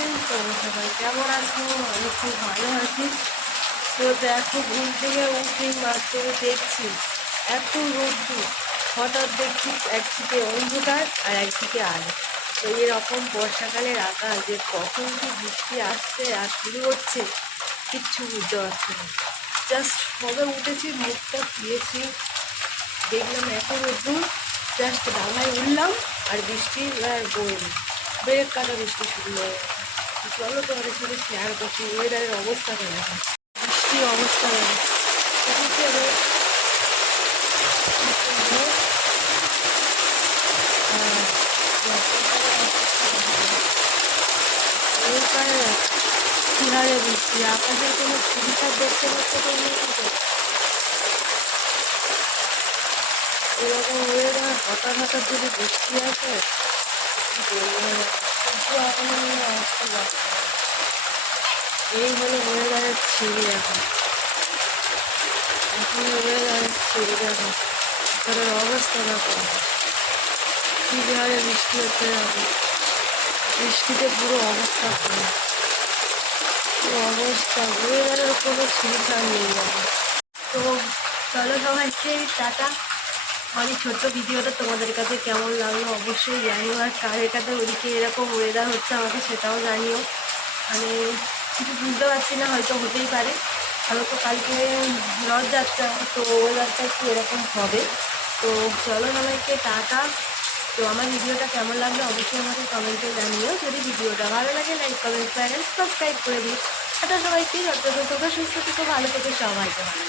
সবাই কেমন আছো? আমি খুব ভালো আছি। তো দেখো, ঘুম থেকে উঠেই মাত্র দেখছি এত রোদ্দুর। হঠাৎ দেখছি একদিকে অন্ধকার আর একদিকে আলো। তো এরকম বর্ষাকালের আকাশ যে কখন কি বৃষ্টি আসছে আর শুরু হচ্ছে কিচ্ছু বুঝতে পারছি না। জাস্ট সবে উঠেছি, মুখটা ধুয়েছি, দেখলাম এত রোদ্দুর। জাস্ট ডাঙায় উঠলাম আর বৃষ্টি আর বইনি, ব্রেক কাটা বৃষ্টি শুরু হয়ে গেছে। চলো তোমাদের সাথে শেয়ার করছি ওয়েদারের অবস্থা কেমন, বৃষ্টির অবস্থা কেমন। এদিকে রোদ, কি হারে বৃষ্টি, আকাশের কোনো ছবিটা দেখতে পাচ্ছে তোমরা কিন্তু। এরকম ওয়েদার হঠাৎ হঠাৎ যদি বৃষ্টি আসে কি বলবো, কিন্তু এখন আসতে পারছে না। এই হলো ওয়েদারের ছিঁড়ি এখন, এখন ওয়েদারের ছিঁড়ি দেখো, ঘরের অবস্থা দেখো কি হারে বৃষ্টি হচ্ছে। দেখো বৃষ্টিতে পুরো অবস্থা খারাপ, পুরো অবস্থা, ওয়েদারের কোনো ছিঁড়িছাড় নেই এখন। তো চলো সবাইকে টাটা। আমার এই ছোট্ট ভিডিওটা তোমাদের কাছে কেমন লাগলো অবশ্যই জানিও, আর কার কাছে ওদিকে এরকম ওয়েদার হচ্ছে আমাকে সেটাও জানিও। মানে কিছু বুঝতে পারছি না, হয়তো হতেই পারে। আরও তো কালকে রথযাত্রা, তো ওয়েদারটা একটু এরকম হবে। তো চলো সবাইকে টাটা। তো আমার ভিডিওটা কেমন লাগলো অবশ্যই আমাকে কমেন্টে জানিও। যদি ভিডিওটা ভালো লাগে লাইক কমেন্ট চ্যানেল সাবস্ক্রাইব করে দিও। টাটা সবাইকে, যত সুস্থ থেকো ভালো থেকো, সবাইকে ভালো।